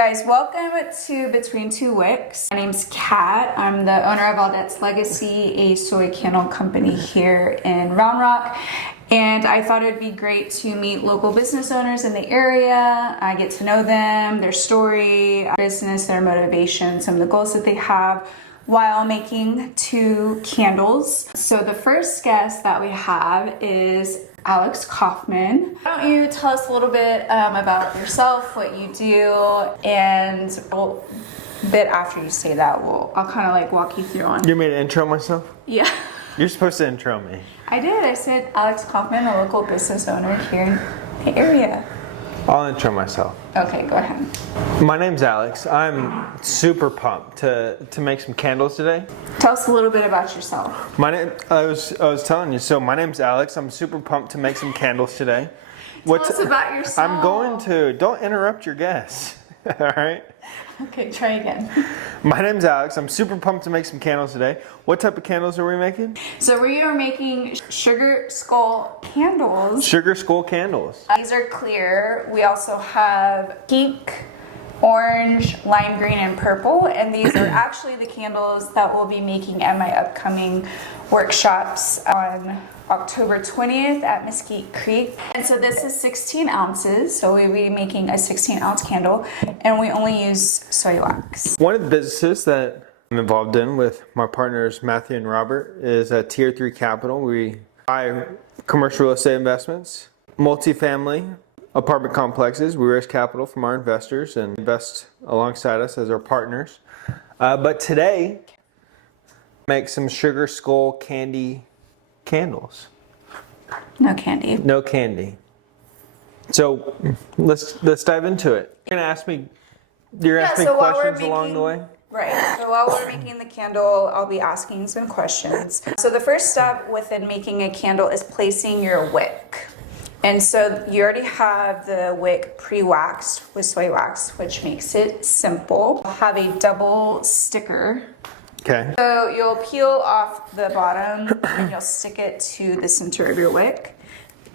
guys, welcome to Between Two Wicks. My name's Kat. I'm the owner of Audette's Legacy, a soy candle company here in Round Rock. And I thought it'd be great to meet local business owners in the area. I get to know them, their story, business, their motivation, some of the goals that they have while making two candles. So the first guest that we have is Alex Coffman. Why don't you tell us a little bit about yourself, what you do, and a bit after you say that, I'll kind of like walk you through on. You want me to intro myself? Yeah. You're supposed to intro me. I did. I said Alex Coffman, a local business owner here in the area. I'll intro myself. Okay, go ahead. My name's Alex. I'm super pumped to make some candles today. Tell us a little bit about yourself. I was telling you, so my name's Alex. I'm super pumped to make some candles today. Tell us about yourself. I'm going to. Don't interrupt your guests. All right? Okay, try again. My name's Alex. I'm super pumped to make some candles today. What type of candles are we making? So we are making sugar skull candles. Sugar skull candles. These are clear. We also have pink, orange, lime green, and purple. And these are actually the candles that we'll be making at my upcoming workshops on October 20th at Mesquite Creek. And so this is 16 ounces. So we'll be making a 16-ounce candle, and we only use soy wax. One of the businesses that I'm involved in with my partners Matthew and Robert is at TR3 Capital. We buy commercial real estate investments, multifamily apartment complexes. We raise capital from our investors and invest alongside us as our partners. But today, make some sugar skull candy candles. No candy. No candy. So let's dive into it. You're gonna ask me questions along the way? Right, so while we're making the candle, I'll be asking some questions. So the first step within making a candle is placing your wick. And so you already have the wick pre-waxed with soy wax, which makes it simple. I'll have a double sticker. Okay. So you'll peel off the bottom and you'll stick it to the center of your wick.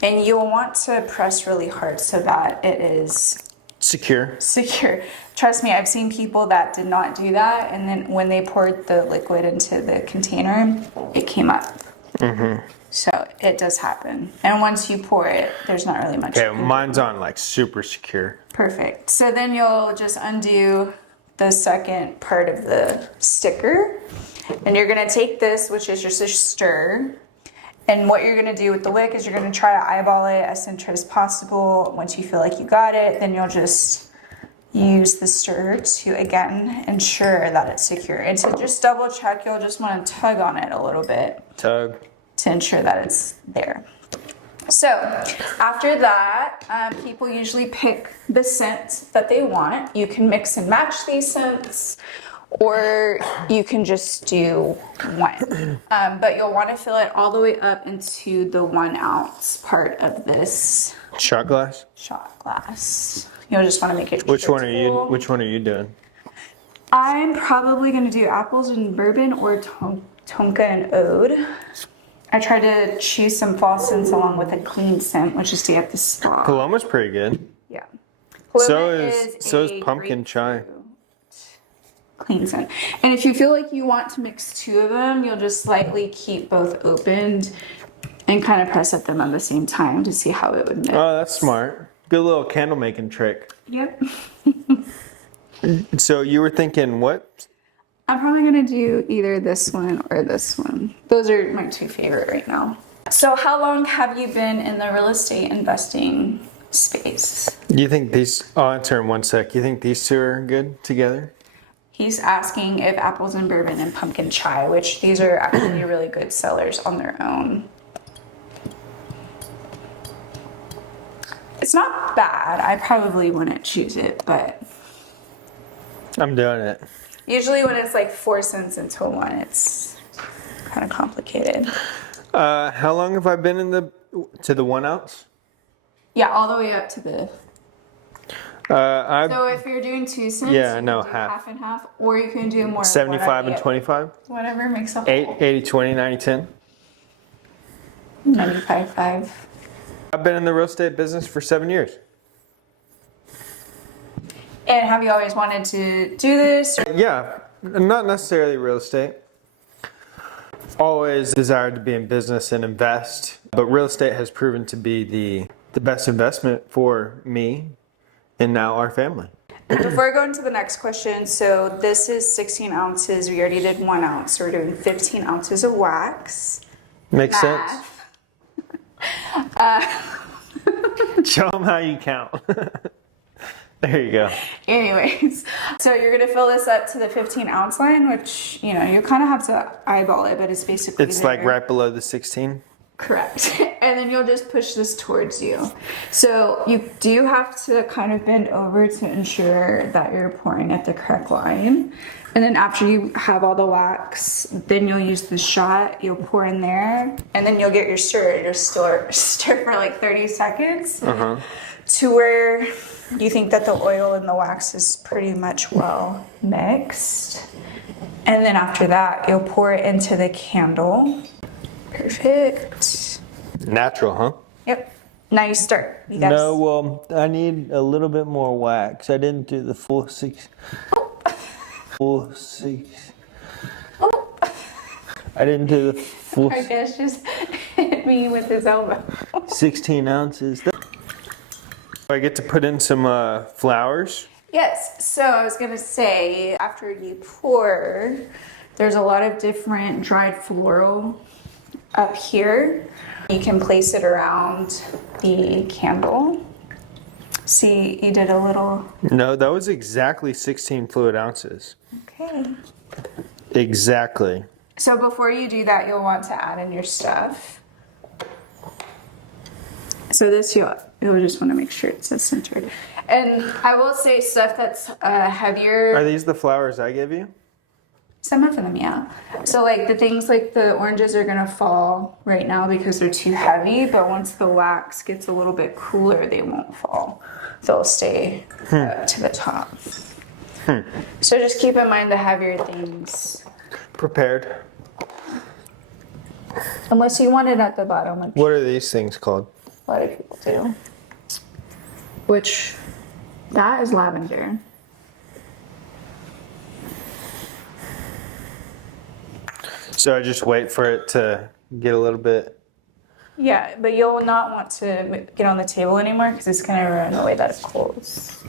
And you'll want to press really hard so that it is secure. Trust me, I've seen people that did not do that, and then when they poured the liquid into the container, it came up. Mm-hmm. So it does happen. And once you pour it, there's not really much. Okay, mine's on like super secure. Perfect. So then you'll just undo the second part of the sticker, and you're gonna take this, which is just a stir. And what you're gonna do with the wick is you're gonna try to eyeball it as center as possible. Once you feel like you got it, then you'll just use the stir to again ensure that it's secure. And to just double check, you'll just wanna tug on it a little bit. Tug. To ensure that it's there. So after that, people usually pick the scent that they want. You can mix and match these scents, or you can just do one. But you'll want to fill it all the way up into the 1 ounce part of this shot glass. You'll just want to make it. Which one are you doing? I'm probably going to do apples and bourbon or tonka and oud. I try to choose some false scents along with a clean scent, which is to get the stop. Paloma's pretty good. Yeah. So is pumpkin chai. Clean scent. And if you feel like you want to mix two of them, you'll just slightly keep both opened and kind of press at them at the same time to see how it would mix. Oh, that's smart. Good little candle making trick. Yep. So you were thinking what? I'm probably going to do either this one or this one. Those are my two favorite right now. So how long have you been in the real estate investing space? Do you think I'll answer in 1 sec. You think these two are good together? He's asking if apples and bourbon and pumpkin chai, which these are actually really good sellers on their own. It's not bad. I probably wouldn't choose it, but I'm doing it. Usually when it's like 4 cents into one, it's kind of complicated. How long have I been to the 1 ounce? Yeah, all the way up to the... So if you're doing 2 cents, yeah, you no, can do half and half, or you can do more. 75 and 25? Whatever makes a whole. 80, 20, 90, 10? 95.5. I've been in the real estate business for 7 years. And have you always wanted to do this? Yeah, not necessarily real estate. Always desired to be in business and invest, but real estate has proven to be the best investment for me and now our family. Before I go into the next question, so this is 16 ounces. We already did 1 ounce, so we're doing 15 ounces of wax. Makes Math. sense? Show them how you count. There you go. Anyways, so you're gonna fill this up to the 15 ounce line, which, you know, you kind of have to eyeball it, but it's basically It's there. like right below the 16. Correct. And then you'll just push this towards you. So you do have to kind of bend over to ensure that you're pouring at the correct line. And then after you have all the wax, then you'll use the shot, you'll pour in there, and then you'll get your stir. You'll stir for like 30 seconds to where you think that the oil and the wax is pretty much well mixed. And then after that, you'll pour it into the candle. Perfect. Natural, huh? Yep. Now you start. You guys. No, well, I need a little bit more wax. I didn't do the full six. Full six. Oh. I didn't do the full Our guest just hit me with his elbow. 16 ounces. I get to put in some flowers. Yes. So I was gonna say, after you pour, there's a lot of different dried floral up here. You can place it around the candle. See, you did a little. No, that was exactly 16 fluid ounces. Okay. Exactly. So before you do that, you'll want to add in your stuff. So this you'll just want to make sure it's centered. And I will say stuff that's heavier. Are these the flowers I gave you? Some of them, yeah. So like the things like the oranges are gonna fall right now because they're too heavy, but once the wax gets a little bit cooler, they won't fall. They'll stay to the top. So just keep in mind the heavier things. Prepared. Unless you want it at the bottom, which What are these things called? a lot of people do. Which, that is lavender. So I just wait for it to get a little bit. Yeah, but you'll not want to get on the table anymore because it's gonna ruin the way that it cools.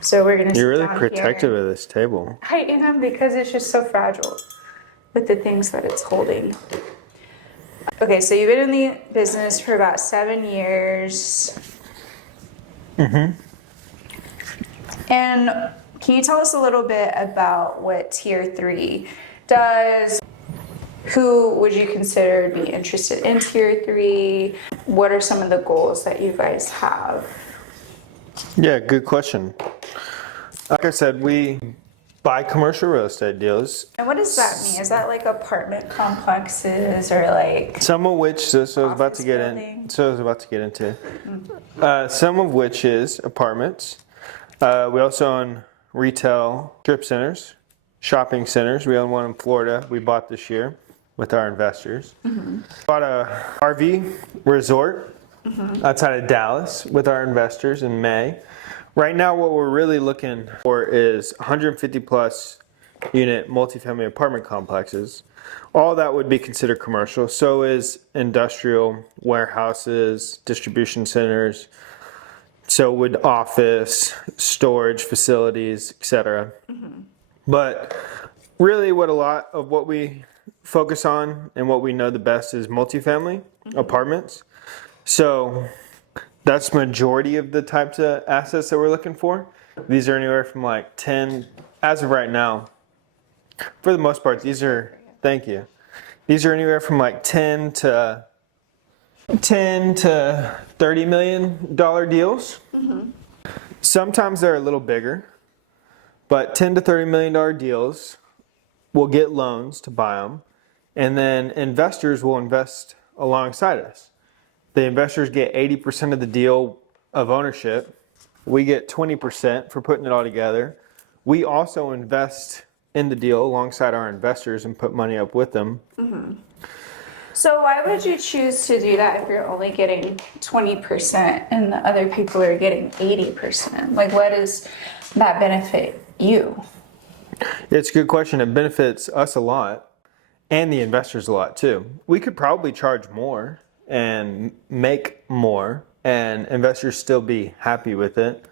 So we're gonna. You're really sit down protective here. of this table. I am, because it's just so fragile with the things that it's holding. Okay, so you've been in the business for about 7 years. And can you tell us a little bit about what Tier 3 does? Who would you consider to be interested in Tier 3? What are some of the goals that you guys have? Yeah, good question. Like I said, we buy commercial real estate deals. And what does that mean? Is that like apartment complexes or like... Some of which, so I was about to get building? into. Some of which is apartments. We also own retail strip centers, shopping centers. We own one in Florida we bought this year with our investors. Bought a RV resort outside of Dallas with our investors in May. Right now what we're really looking for is 150 plus unit multifamily apartment complexes. All that would be considered commercial. So is industrial, warehouses, distribution centers. So would office, storage facilities, etc. But really what a lot of what we focus on and what we know the best is multifamily apartments. So that's majority of the types of assets that we're looking for. These are anywhere from like 10, as of right now, for the most part, these are, thank you. These are anywhere from like 10 to $30 million deals. Sometimes they're a little bigger, but 10 to $30 million deals, we'll get loans to buy them, and then investors will invest alongside us. The investors get 80% of the deal of ownership. We get 20% for putting it all together. We also invest in the deal alongside our investors and put money up with them. So why would you choose to do that if you're only getting 20% and the other people are getting 80%? Like, what does that benefit you? It's a good question. It benefits us a lot and the investors a lot too. We could probably charge more and make more and investors still be happy with it.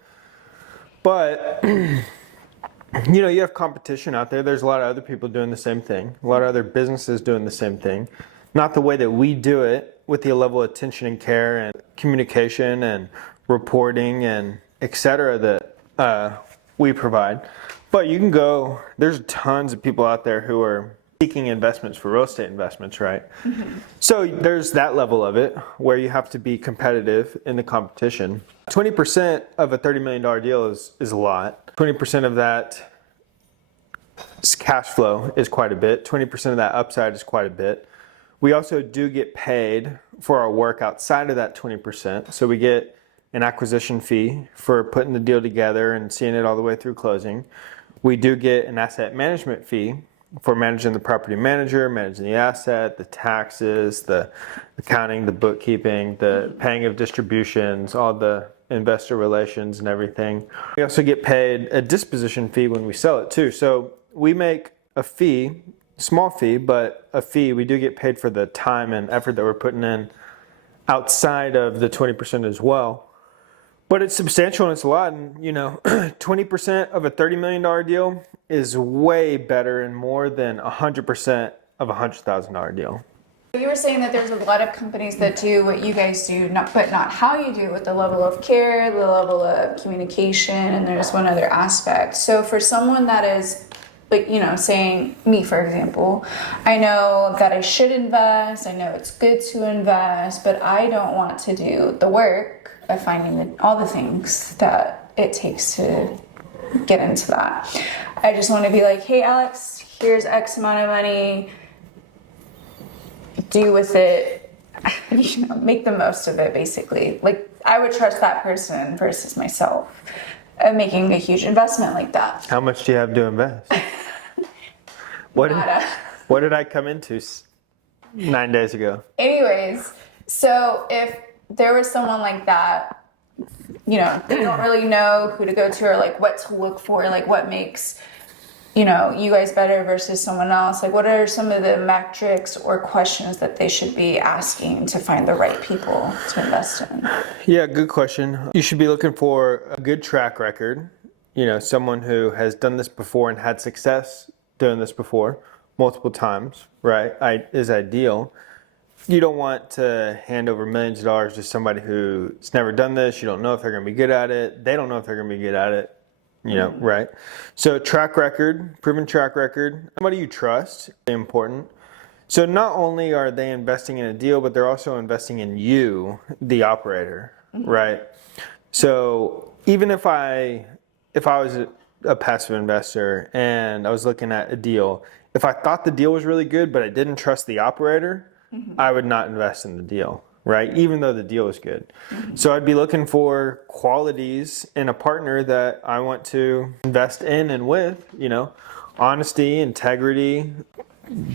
But you have competition out there. There's a lot of other people doing the same thing. A lot of other businesses doing the same thing. Not the way that we do it, with the level of attention and care and communication and reporting and etc. that we provide. But you can go, there's tons of people out there who are seeking investments for real estate investments, right? Mm-hmm. So there's that level of it where you have to be competitive in the competition. 20% of a $30 million deal is a lot. 20% of that cash flow is quite a bit. 20% of that upside is quite a bit. We also do get paid for our work outside of that 20%. So we get an acquisition fee for putting the deal together and seeing it all the way through closing. We do get an asset management fee for managing the property manager, managing the asset, the taxes, the accounting, the bookkeeping, the paying of distributions, all the investor relations and everything. We also get paid a disposition fee when we sell it too. So we make a fee, small fee, but a fee. We do get paid for the time and effort that we're putting in outside of the 20% as well. But it's substantial and it's a lot. And 20% of a $30 million deal is way better and more than 100% of a $100,000 deal. You were saying that there's a lot of companies that do what you guys do, but not how you do it, with the level of care, the level of communication, and there's one other aspect. So for someone that is, saying me, for example, I know that I should invest, I know it's good to invest, but I don't want to do the work of finding all the things that it takes to get into that. I just want to be like, hey, Alex, here's X amount of money. Do with it, make the most of it, basically. Like, I would trust that person versus myself making a huge investment like that. How much do you have to invest? What did I come into 9 days ago? Anyways, so if there was someone like that, they don't really know who to go to or like what to look for, like what makes you guys better versus someone else. Like, what are some of the metrics or questions that they should be asking to find the right people to invest in? Yeah, good question. You should be looking for a good track record. Someone who has done this before and had success doing this before multiple times, right? Is ideal. You don't want to hand over millions of dollars to somebody who's never done this. You don't know if they're going to be good at it. They don't know if they're going to be good at it. Right? So track record, proven track record, somebody you trust, important. So not only are they investing in a deal, but they're also investing in you, the operator, right? So even if I was a passive investor and I was looking at a deal, if I thought the deal was really good, but I didn't trust the operator, I would not invest in the deal. Right? Even though the deal is good. So I'd be looking for qualities in a partner that I want to invest in and with, honesty, integrity,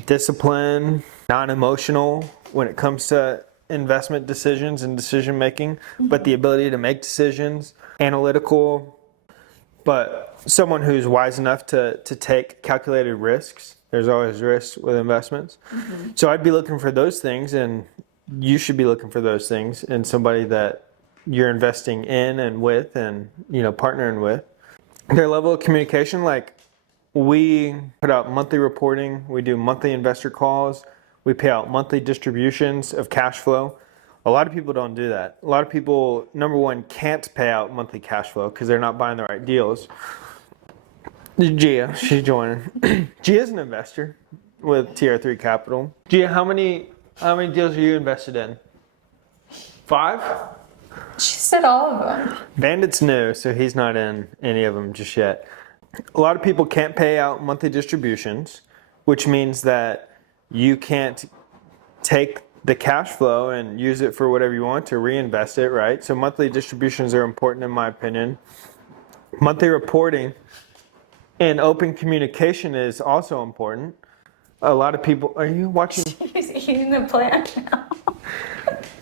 discipline, non-emotional when it comes to investment decisions and decision making, but the ability to make decisions, analytical, but someone who's wise enough to take calculated risks. There's always risks with investments. So I'd be looking for those things, and you should be looking for those things in somebody that you're investing in and with and, partnering with. Their level of communication, like we put out monthly reporting, we do monthly investor calls, we pay out monthly distributions of cash flow. A lot of people don't do that. A lot of people, number one, can't pay out monthly cash flow because they're not buying the right deals. Gia, she's joining. Gia's an investor with TR3 Capital. Gia, how many deals are you invested in? 5? She said all of them. Bandit's new, so he's not in any of them just yet. A lot of people can't pay out monthly distributions, which means that you can't take the cash flow and use it for whatever you want to reinvest it, right? So monthly distributions are important in my opinion. Monthly reporting and open communication is also important. a lot of people, are you watching? He's eating the plant now.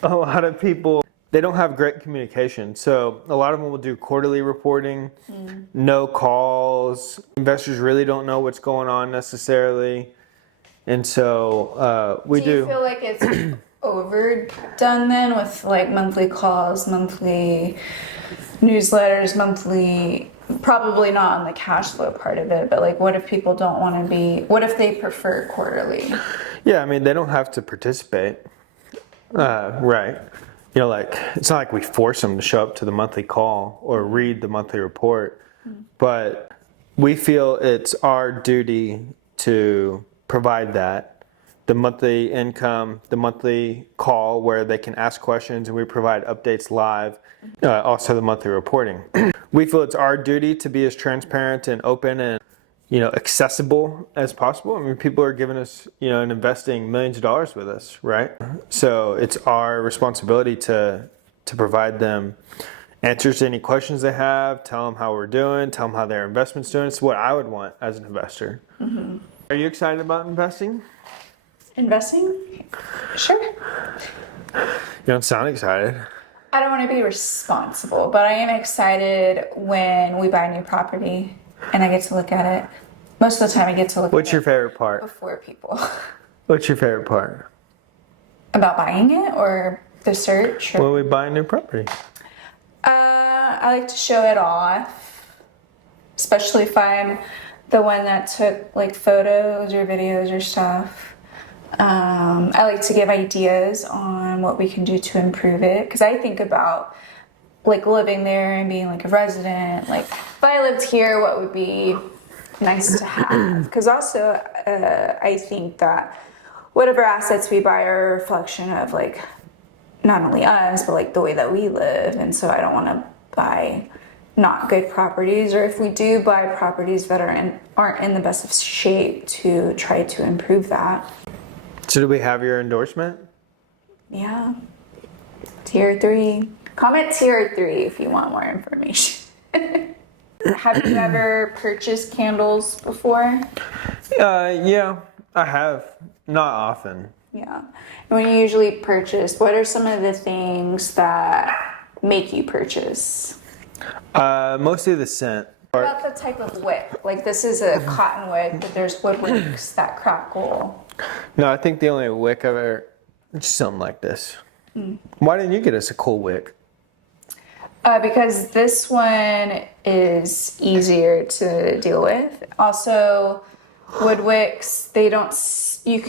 A lot of people, they don't have great communication. So a lot of them will do quarterly reporting, no calls. Investors really don't know what's going on necessarily. And so we do. Do you feel like it's overdone then with like monthly calls, monthly newsletters, monthly, probably not on the cash flow part of it, but like what if people don't want to be, what if they prefer quarterly? Yeah, I mean, they don't have to participate. Right. You know, like, it's not like we force them to show up to the monthly call or read the monthly report, but we feel it's our duty to provide that. The monthly income, the monthly call where they can ask questions and we provide updates live, also the monthly reporting. We feel it's our duty to be as transparent and open and, you know, accessible as possible. I mean, people are giving us, you know, and investing millions of dollars with us, right? So it's our responsibility to provide them answers to any questions they have, tell them how we're doing, tell them how their investment's doing. It's what I would want as an investor. Mm-hmm. Are you excited about investing? Investing? Sure. You don't sound excited. I don't want to be responsible, but I am excited when we buy a new property and I get to look at it. Most of the time I get to look What's at your it favorite part? before people. What's your favorite part? About buying it or the search? Or... When we buy a new property. I like to show it off, especially if I'm the one that took like photos or videos or stuff. I like to give ideas on what we can do to improve it because I think about like living there and being like a resident. Like if I lived here, what would be nice to have? Because also I think that whatever assets we buy are a reflection of like not only us but like the way that we live, and so I don't want to buy not good properties, or if we do buy properties that aren't in the best of shape, to try to improve that. So do we have your endorsement? Yeah. Tier 3. Comment Tier 3 if you want more information. Have you ever purchased candles before? Yeah, I have. Not often. Yeah. And when you usually purchase, what are some of the things that make you purchase? Mostly the scent. What about the type of wick? Like this is a cotton wick, but there's wood wicks that crackle. No, I think the only wick I've ever, just something like this. Why didn't you get us a cool wick? Because this one is easier to deal with. Also, wood wicks, they don't, you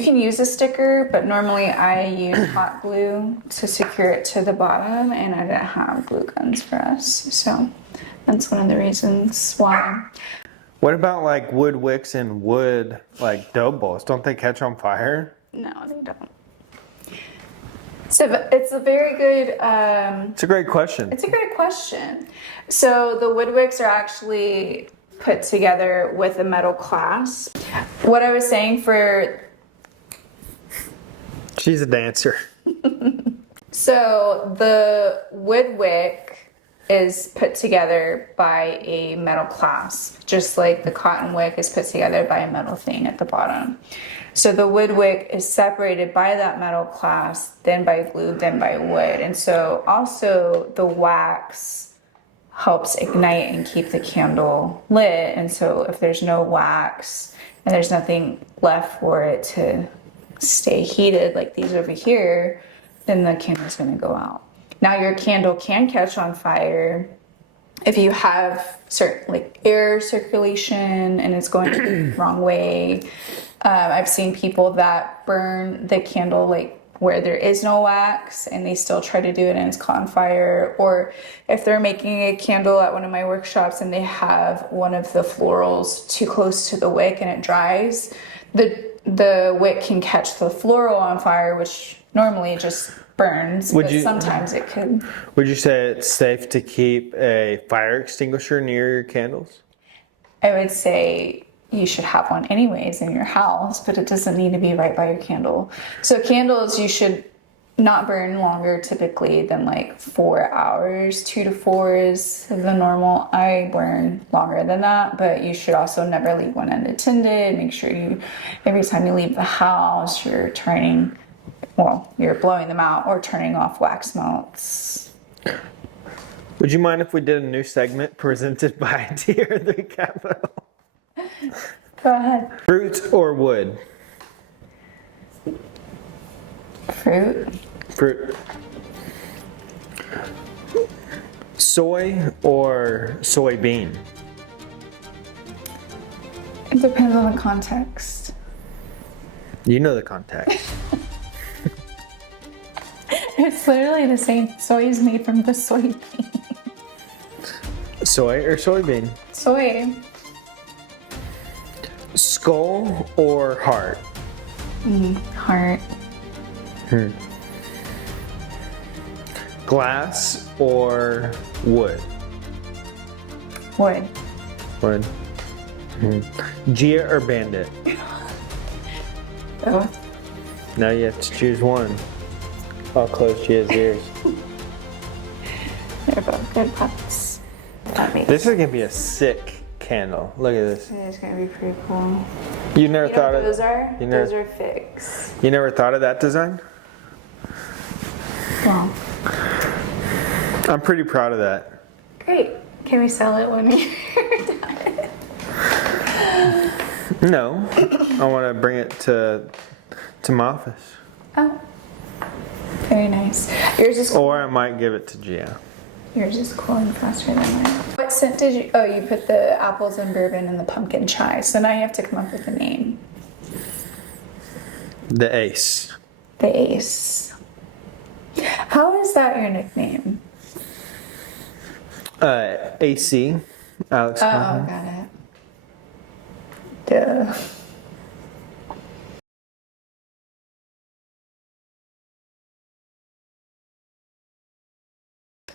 can use a sticker, but normally I use hot glue to secure it to the bottom, and I didn't have glue guns for us. So that's one of the reasons why. What about like wood wicks and wood like dough balls? Don't they catch on fire? No, they don't. So it's a very good... It's a great question. It's a great question. So the wood wicks are actually put together with a metal clasp. What I was saying for... She's a dancer. So the wood wick is put together by a metal clasp, just like the cotton wick is put together by a metal thing at the bottom. So the wood wick is separated by that metal clasp, then by glue, then by wood. And so also the wax helps ignite and keep the candle lit. And so if there's no wax and there's nothing left for it to stay heated like these over here, then the candle's going to go out. Now your candle can catch on fire if you have certain like air circulation and it's going the wrong way. I've seen people that burn the candle like where there is no wax and they still try to do it and it's caught on fire. Or if they're making a candle at one of my workshops and they have one of the florals too close to the wick and it dries, the wick can catch the floral on fire, which normally just burns, but sometimes it could. Would you say it's safe to keep a fire extinguisher near your candles? I would say you should have one anyways in your house, but it doesn't need to be right by your candle. So candles, you should not burn longer typically than like 4 hours. 2 to 4 is the normal. I burn longer than that, but you should also never leave one unattended. Make sure you, every time you leave the house, you're blowing them out or turning off wax melts. Would you mind if we did a new segment presented by TR3 Capital? Go ahead. Fruit or wood? Fruit. Fruit. Soy or soybean? It depends on the context. You know the context. It's literally the same. Soy is made from the soybean. Soy or soybean? Soy. Skull or heart? Heart. Glass or wood? Wood. Wood. Gia or bandit? Both. Now you have to choose one. I'll close Gia's ears. They're both good pups. This is gonna be a sick candle. Look at this. It is gonna be pretty cool. You never You know thought what of those are? you never- Those are figs. You never thought of that design? Well, I'm pretty proud of that. great. Can we sell it when we're done? No, I want to bring it to my office, Oh, very nice. Yours is or I might give it to Gia. Yours is cooling faster than mine. What scent did you? Oh, you put the apples and bourbon and the pumpkin chai. So now you have to come up with a name. The Ace. The Ace. How is that your nickname? AC. Alex Oh, Coffman. got it. Duh.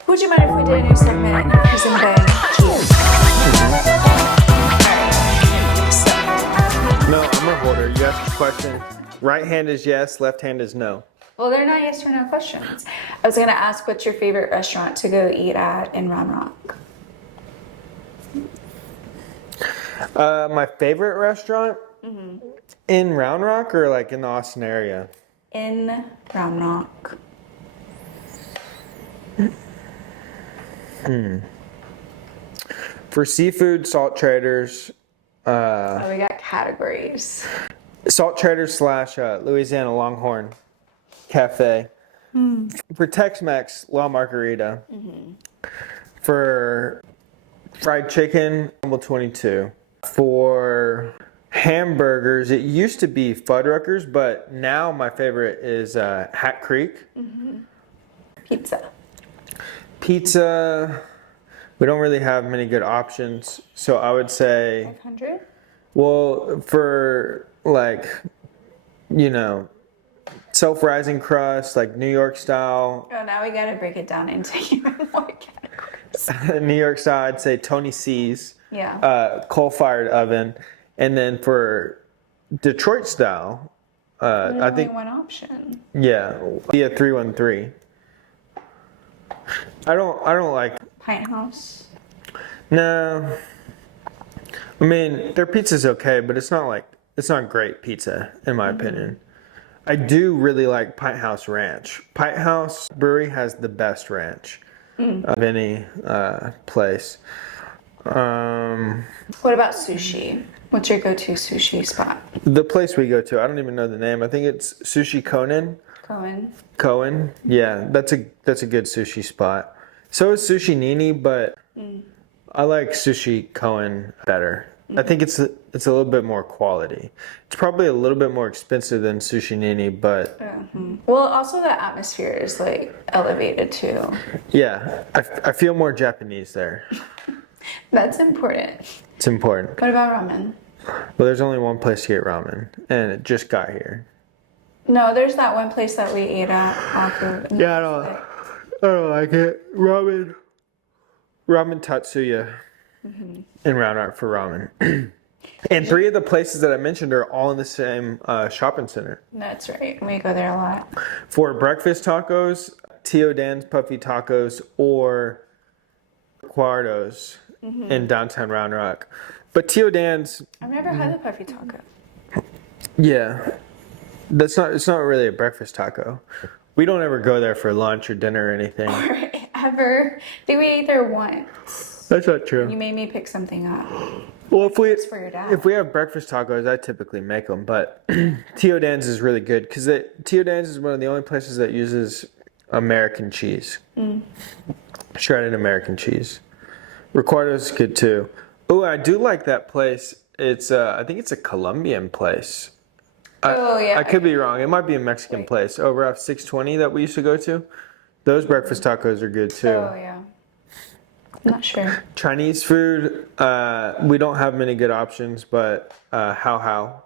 Would you mind if we did a new segment presented by Kia? No, I'm a holder. You asked a question. Right hand is yes, left hand is no. Well, they're not yes or no questions. I was gonna ask, what's your favorite restaurant to go eat at in Round Rock? My favorite restaurant in Round Rock or like in the Austin area? In Round Rock. For seafood, Salt Traders. Oh, we got categories. Salt Traders / Louisiana Longhorn Cafe. For Tex-Mex, La Margarita. For fried chicken, Humble 22. For hamburgers, it used to be Fuddruckers, but now my favorite is Hat Creek. Pizza. Pizza, we don't really have many good options, so I would say, 500? well, for like, you know, self-rising crust, like New York style. Oh, now we gotta break it down into even more categories. New York style, I'd say Tony C's. Yeah. Coal-fired oven. And then for Detroit style, There's I only think, one option. yeah, the 313. I don't like. Pint House. No. I mean, their pizza's okay, but it's not great pizza in my opinion. I do really like Pint House Ranch. Pint House Brewery has the best ranch of any place. What about sushi? What's your go-to sushi spot? The place we go to, I don't even know the name. I think it's Sushi Conan. Cohen. Yeah, that's a good sushi spot. So is Sushi Nini, but I like Sushi Cohen better. I think it's a little bit more quality. It's probably a little bit more expensive than Sushi Nini, but Well, also the atmosphere is like elevated too. yeah, I feel more Japanese there. That's important. It's important. What about ramen? Well, there's only one place to get ramen, and it just got here. No, there's that one place that we ate at off of. Yeah, I don't like it. Ramen Tatsuya in Round Rock for ramen. And 3 of the places that I mentioned are all in the same shopping center. That's right. We go there a lot. For breakfast tacos, Tio Dan's Puffy Tacos or Cuarto's in downtown Round Rock. But Tio Dan's, I've never had the puffy taco. yeah, it's not really a breakfast taco. We don't ever go there for lunch or dinner or anything. Or ever. I think we ate there once. That's not true. You made me pick something up. Well, For your dad. if we have breakfast tacos, I typically make them. But Tio Dan's is really good because Tio Dan's is one of the only places that uses American cheese, shredded American cheese. Ricardo's good too. Oh, I do like that place. It's I think it's a Colombian place. I could be wrong. It might be a Mexican place over off 620 that we used to go to. Those breakfast tacos are good too. Oh, yeah. I'm not sure. Chinese food, we don't have many good options, but how.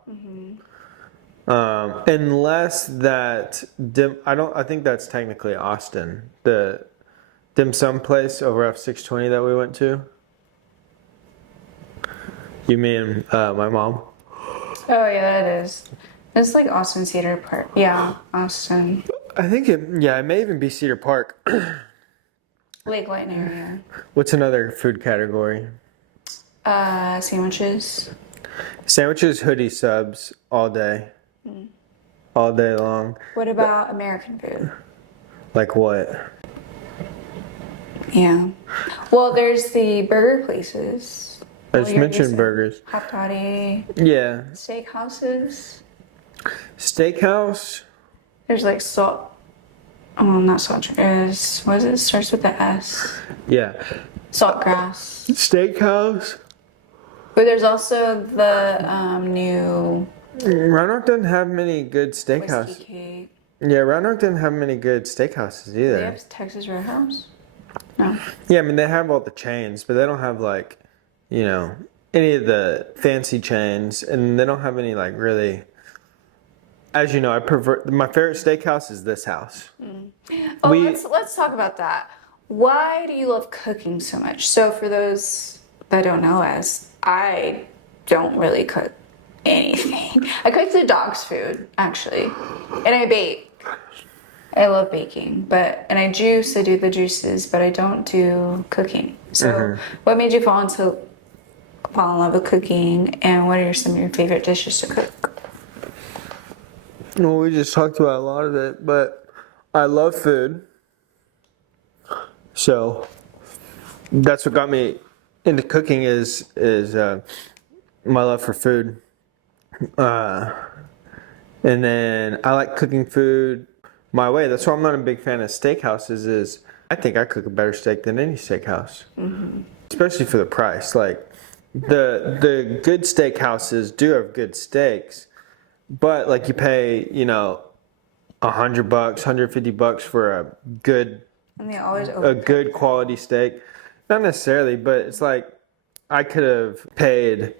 Unless that I think that's technically Austin, the dim sum place over off 620 that we went to. You mean my mom? Oh, yeah, that is. It's like Austin Cedar Park. Yeah, Austin. I think it may even be Cedar Park. Lake Light area. What's another food category? Sandwiches. Sandwiches, hoodie subs, all day. All day long. What about American food? Like what? Yeah. Well, there's the burger places. I just mentioned burgers. Hot toddy. Yeah. Steakhouses. Steakhouse. There's like salt. Oh, not salt. What is it? Starts with the S. Yeah. Saltgrass. Steakhouse. But there's also the new Round Rock doesn't have many good steakhouses. whiskey cake. Yeah, Round Rock doesn't have many good steakhouses either. They have Texas Roadhouse? No. Yeah, I mean they have all the chains, but they don't have like, any of the fancy chains, and they don't have any like really. As you know, I prefer my favorite steakhouse is this house. Oh, let's talk about that. Why do you love cooking so much? So for those that don't know us, I don't really cook anything. I cook the dog's food actually, and I bake. I love baking, and I juice. I do the juices, but I don't do cooking. So, what made you fall in love with cooking, and what are some of your favorite dishes to cook? Well, we just talked about a lot of it, but I love food. So that's what got me into cooking is my love for food. And then I like cooking food my way. That's why I'm not a big fan of steakhouses is I think I cook a better steak than any steakhouse. Especially for the price. Like the good steakhouses do have good steaks. But like you pay, $100, $150 for a good, And they always a good quality steak. Not necessarily, but it's like I could have paid,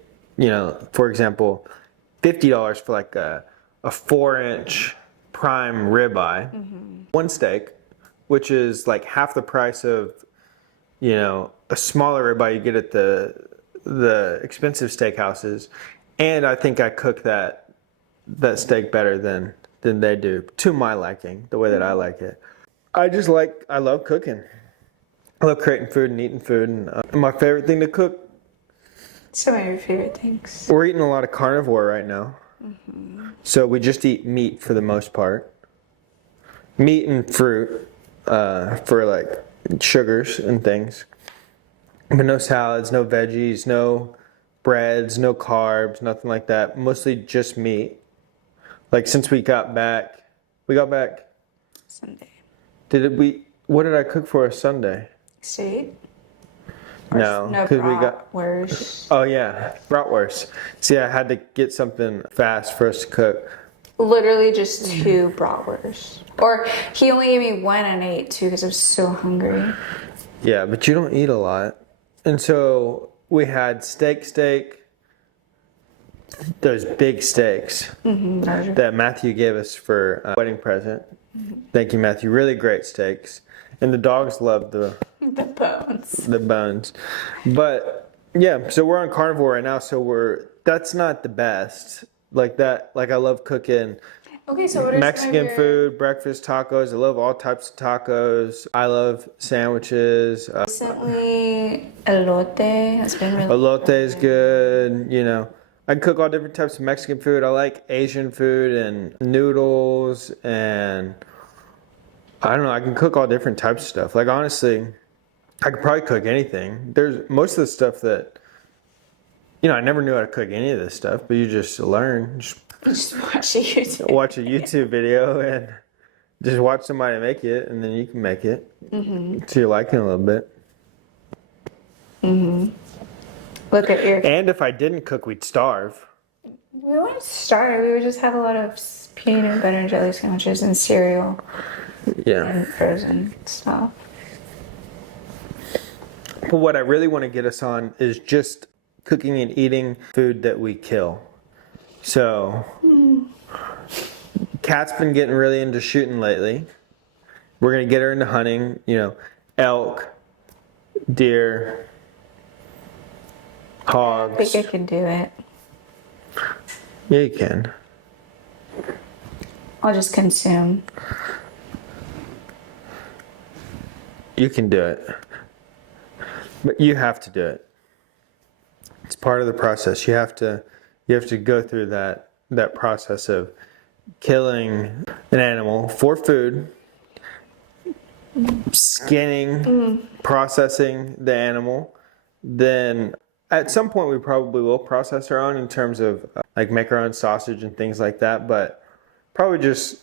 for example, $50 for like a 4-inch prime ribeye, one steak, which is like half the price of, a smaller ribeye you get at the expensive steakhouses. And I think I cook that steak better than they do, to my liking, the way that I like it. I love cooking. I love creating food and eating food. And my favorite thing to cook. Some of your favorite things. We're eating a lot of carnivore right now. So we just eat meat for the most part. Meat and fruit for like sugars and things. But no salads, no veggies, no breads, no carbs, nothing like that. Mostly just meat. Like since we got back Sunday. What did I cook for us Sunday? Steak? No, because we got bratwurst. Oh yeah, bratwurst. See, I had to get something fast for us to cook. Literally just 2 bratwurst. Or he only gave me 1 and I ate 2 because I was so hungry. Yeah, but you don't eat a lot, and so we had steak. Those big steaks that Matthew gave us for a wedding present. Thank you, Matthew. Really great steaks. And the dogs love the bones. The bones. But yeah, so we're on carnivore right now. So we're that's not the best. Like that, like I love cooking Okay, so what are Mexican some of your... food, breakfast tacos. I love all types of tacos. I love sandwiches. Recently, elote has been really Elote is good. You know, I can cook all different types of Mexican food. I like Asian food and noodles, and I don't know. I can cook all different types of stuff. Like honestly, I could probably cook anything. There's most of the stuff that, you know, I never knew how to cook any of this stuff, but you just learn. Just watch a YouTube. Watch a YouTube video and just watch somebody make it, and then you can make it. So you like it a little bit. Look at your... And if I didn't cook, we'd starve. We wouldn't starve. We would just have a lot of peanut butter and jelly sandwiches and cereal Yeah. and frozen stuff. But what I really want to get us on is just cooking and eating food that we kill. So, Kat's been getting really into shooting lately. We're going to get her into hunting, you know, elk, deer, I hogs. think I can do it. Yeah, you can. I'll just consume. You can do it. But you have to do it. It's part of the process. You have to go through that process of killing an animal for food, skinning, processing the animal. Then at some point we probably will process our own in terms of like make our own sausage and things like that, but probably just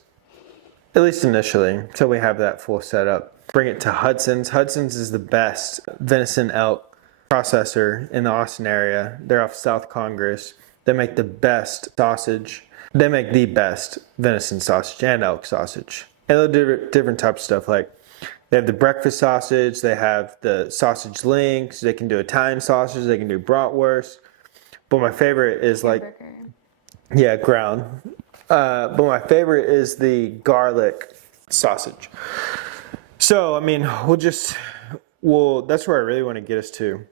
at least initially until we have that full setup. Bring it to Hudson's. Hudson's is the best venison elk processor in the Austin area. They're off South Congress. They make the best sausage. They make the best venison sausage and elk sausage. And they'll do different types of stuff. Like they have the breakfast sausage. They have the sausage links. They can do Italian sausage. They can do bratwurst. But my favorite is like, yeah, ground. But my favorite is the garlic sausage. So, I mean, that's where I really want to get us to.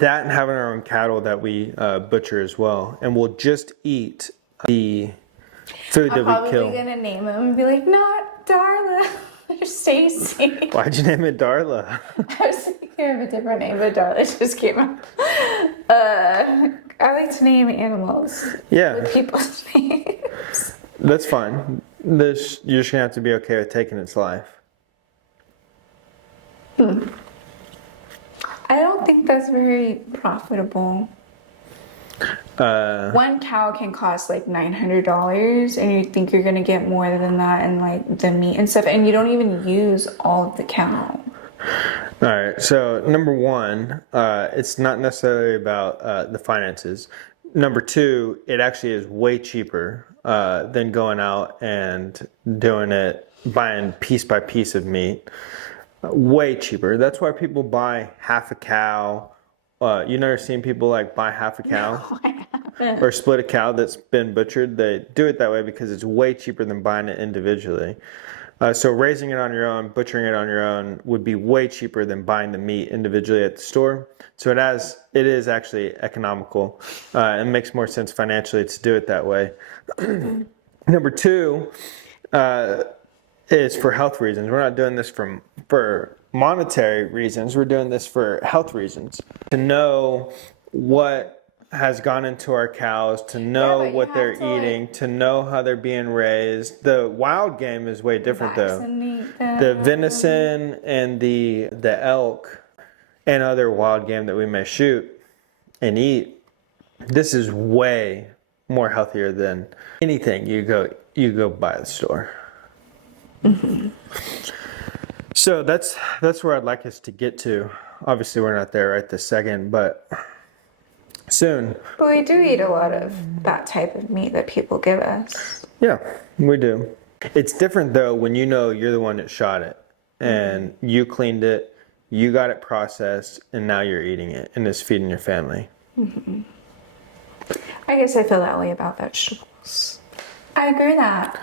That and having our own cattle that we butcher as well. And we'll just eat the food that we kill. I'm probably going to name him and be like, not Darla or Stacy. Why'd you name it Darla? I was thinking of a different name, but Darla just came up. I like to name animals Yeah, with people's names. that's fine. You're just going to have to be okay with taking its life. I don't think that's very profitable. One cow can cost like $900, and you think you're gonna get more than that in like the meat and stuff, and you don't even use all of the cow. All right, so number one, it's not necessarily about the finances. Number two, it actually is way cheaper than going out and buying piece by piece of meat. Way cheaper. That's why people buy half a cow. You never seen people like buy half a cow or split a cow that's been butchered. They do it that way because it's way cheaper than buying it individually. So raising it on your own, butchering it on your own would be way cheaper than buying the meat individually at the store. So it is actually economical and makes more sense financially to do it that way. Number two, is for health reasons. We're not doing this for monetary reasons. We're doing this for health reasons. To know what has gone into our cows, to know what they're eating, to know how they're being raised. The wild game is way different though. The venison and the elk and other wild game that we may shoot and eat, this is way more healthier than anything you go buy at the store. So that's where I'd like us to get to. Obviously, we're not there right this second, but soon. But we do eat a lot of that type of meat that people give us. Yeah, we do. It's different though when you know you're the one that shot it and you cleaned it, you got it processed, and now you're eating it and it's feeding your family. I guess I feel that way about vegetables. I agree with that.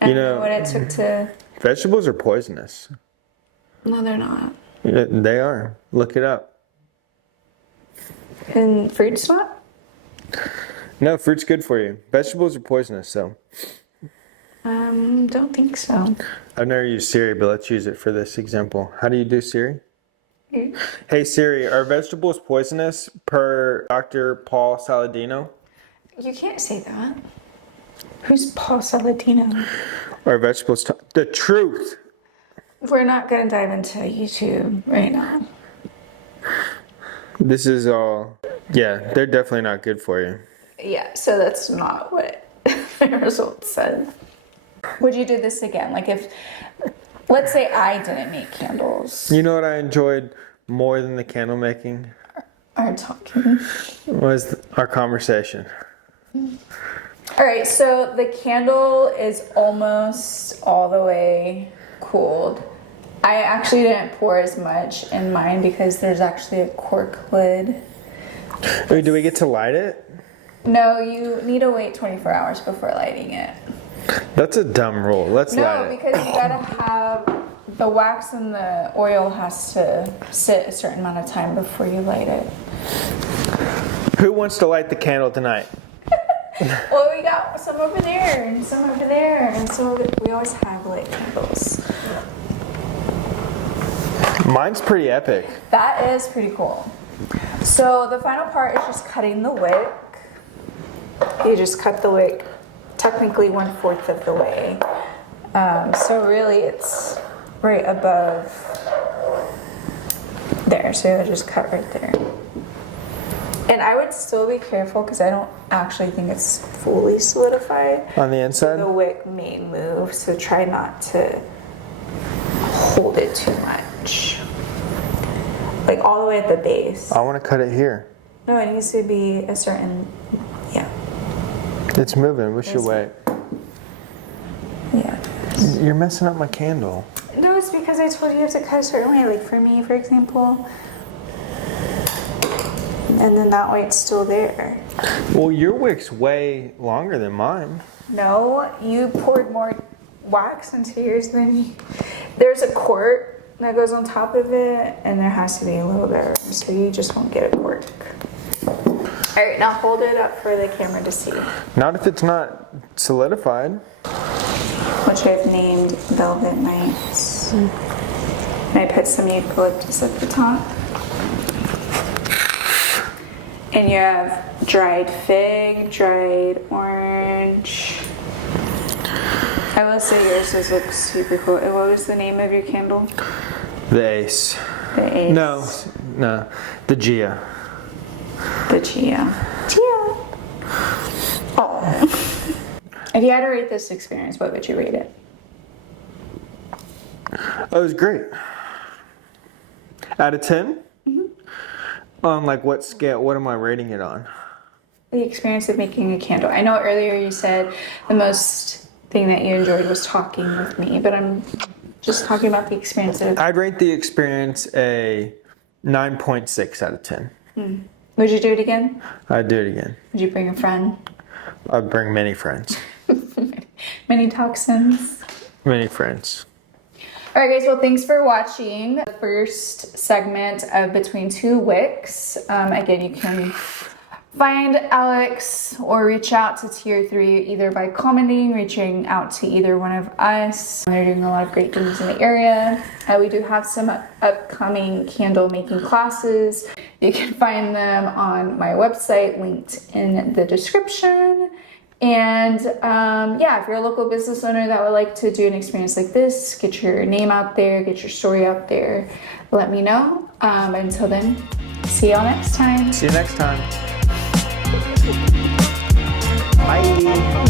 I don't know what it took to... Vegetables are poisonous. No, they're not. They are. Look it up. And fruit's not? No, fruit's good for you. Vegetables are poisonous, so. Don't think so. I've never used Siri, but let's use it for this example. How do you do Siri? Hey Siri, are vegetables poisonous per Dr. Paul Saladino? You can't say that. Who's Paul Saladino? Are vegetables the truth? We're not gonna dive into YouTube right now. This is all, yeah, they're definitely not good for you. Yeah, so that's not what the results said. Would you do this again? Like if, let's say I didn't make candles. You know what I enjoyed more than the candle making? Our talking. Was our conversation. All right, so the candle is almost all the way cooled. I actually didn't pour as much in mine because there's actually a cork lid. Wait, do we get to light it? No, you need to wait 24 hours before lighting it. That's a dumb rule. Let's light No, it. because you gotta have the wax and the oil has to sit a certain amount of time before you light it. Who wants to light the candle tonight? Well, we got some over there and some over there, and so we always have lit candles. Mine's pretty epic. That is pretty cool. So the final part is just cutting the wick. You just cut the wick technically 1/4 of the way. So really it's right above there. So you'll just cut right there. And I would still be careful because I don't actually think it's fully solidified. On the inside? The wick may move, so try not to hold it too much. Like all the way at the base. I want to cut it here. No, it needs to be a certain, yeah. It's moving. What's your weight? Yeah. You're messing up my candle. No, it's because I told you have to cut a certain way. Like for me, for example. And then that way it's still there. Well, your wick's way longer than mine. No, you poured more wax into yours than me. There's a quart that goes on top of it, and there has to be a little bit of room, so you just won't get a cork. All right, now hold it up for the camera to see. Not if it's not solidified. Which I've named Velvet Nights. And I put some eucalyptus at the top. And you have dried fig, dried orange. I will say yours does look super cool. And what was the name of your candle? The Ace. The Ace. No. The Gia. The Gia. Gia. Oh. If you had to rate this experience, what would you rate it? It was great. Out of 10? Mm-hmm. On like what scale? What am I rating it on? The experience of making a candle. I know earlier you said the most thing that you enjoyed was talking with me, but I'm just talking about the experience of... I'd rate the experience a 9.6 out of 10. Would you do it again? I'd do it again. Would you bring a friend? I'd bring many friends. Many toxins. Many friends. All right, guys. Well, thanks for watching the first segment of Between Two Wicks. Again, you can find Alex or reach out to TR3 either by commenting, reaching out to either one of us. They're doing a lot of great things in the area. We do have some upcoming candle making classes. You can find them on my website, linked in the description. And yeah, if you're a local business owner that would like to do an experience like this, get your name out there, get your story out there, let me know. Until then, see y'all next time. See you next time. Bye.